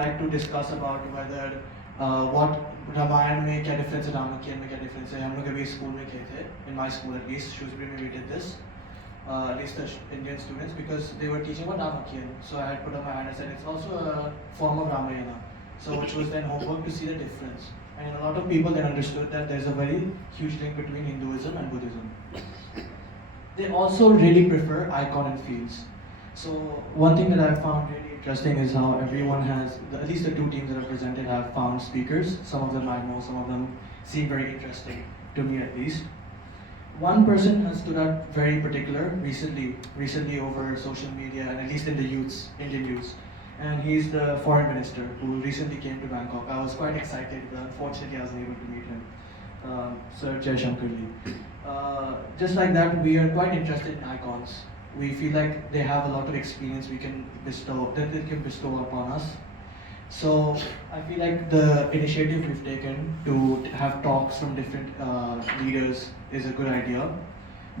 like to discuss about whether what Ramayan में क्या difference है, रामायण में क्या difference है. हम लोग अभी स्कूल में किए थे, in my school at least, Shrewsbury में we did this. At least the Indian students, because they were teaching about Ramakien. So I had put up my hand and said it's also a form of Ramayana. So which was then homework to see the difference. And a lot of people then understood that there's a very huge link between Hinduism and Buddhism. They also really prefer icon and fields. So one thing that I found really interesting is how everyone has, at least the two teams that are presented have found speakers. Some of them I know, some of them seem very interesting, to me at least. One person has stood out very particular recently over social media, and at least in the Indian youths. And he's the foreign minister who recently came to Bangkok. I was quite excited, but unfortunately I wasn't able to meet him, Sir Jaishankar Lee. Just like that, we are quite interested in icons. We feel like they have a lot of experience that they can bestow upon us. So I feel like the initiative we've taken to have talks from different leaders is a good idea.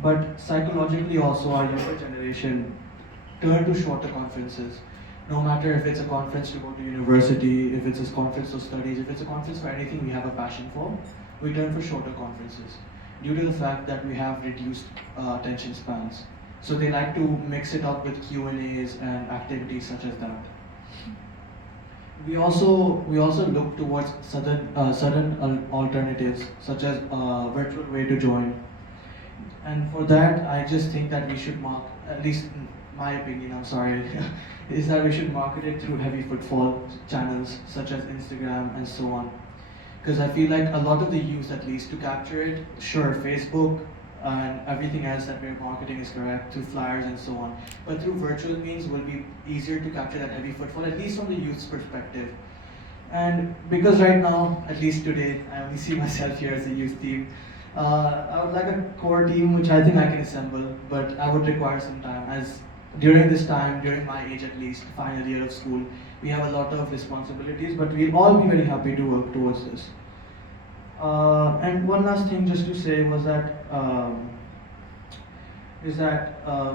But psychologically also, our younger generation turn to shorter conferences. No matter if it's a conference to go to university, if it's a conference of studies, if it's a conference for anything we have a passion for, we turn for shorter conferences due to the fact that we have reduced attention spans. So they like to mix it up with Q&As and activities such as that. We also look towards certain alternatives, such as virtual way to join. And for that, I just think that we should at least in my opinion, I'm sorry, is that we should market it through heavy footfall channels, such as Instagram and so on. Because I feel like a lot of the youth, at least, to capture it, sure, Facebook, and everything else that we're marketing is correct, through flyers and so on. But through virtual means will be easier to capture that heavy footfall, at least from the youth's perspective. And because right now, at least today, I only see myself here as a youth team, I would like a core team which I think I can assemble, but I would require some time, as during this time, during my age at least, final year of school, we have a lot of responsibilities, but we'll all be very happy to work towards this. And one last thing just to say was that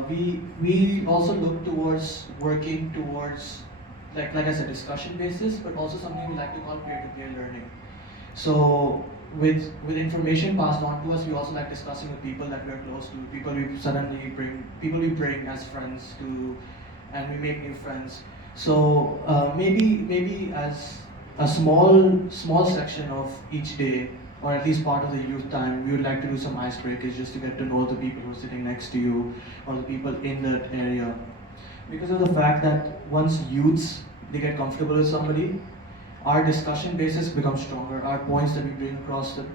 we also look towards working towards like I said, discussion basis, but also something we like to call peer-to-peer learning. So with information passed on to us, we also like discussing with people that we're close to, people we bring as friends to, and we make new friends. So maybe as a small section of each day, or at least part of the youth time, we would like to do some icebreakers just to get to know the people who are sitting next to you, or the people in that area. Because of the fact that once youths, they get comfortable with somebody, our discussion basis becomes stronger, our points that we bring across the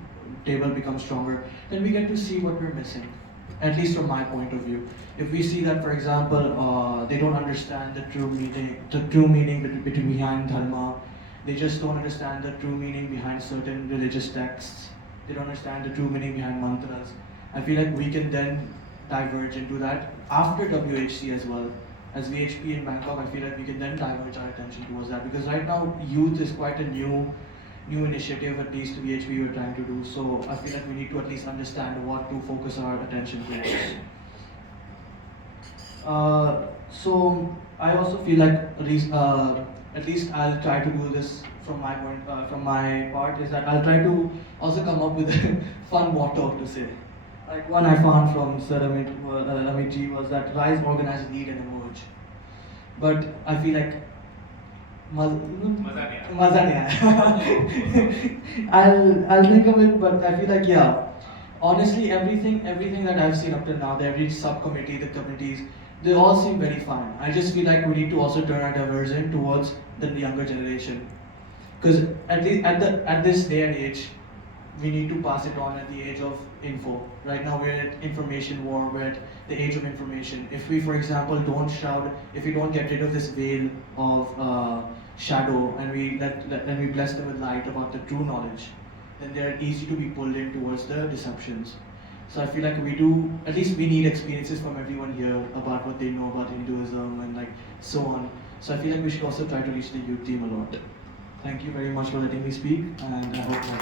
table become stronger, then we get to see what we're missing, at least from my point of view. If we see that, for example, they don't understand the true meaning behind dharma, they just don't understand the true meaning behind certain religious texts, they don't understand the true meaning behind mantras, I feel like we can then diverge into that after WHC as well. As VHP in Bangkok, I feel like we can then diverge our attention towards that, because right now youth is quite a new initiative, at least VHP we're trying to do. So I feel like we need to at least understand what to focus our attention towards. So I also feel like at least I'll try to do this from my part, is that I'll try to also come up with a fun motto to say. Like one I found from Sir Amit ji was that rise, organize, lead, and emerge. But I feel like maza nahi aaya. I'll think of it, but I feel like yeah. Honestly, everything that I've seen up till now, every subcommittee, the committees, they all seem very fun. I just feel like we need to also turn our diversion towards the younger generation, because at least at this day and age, we need to pass it on at the age of info. Right now we're at information war, we're at the age of information. If we, for example, if we don't get rid of this veil of shadow, and we bless them with light about the true knowledge, then they're easy to be pulled in towards the deceptions. So I feel like at least we need experiences from everyone here about what they know about Hinduism and like so on. So I feel like we should also try to reach the youth team a lot. Thank you very much for letting me speak, and I hope that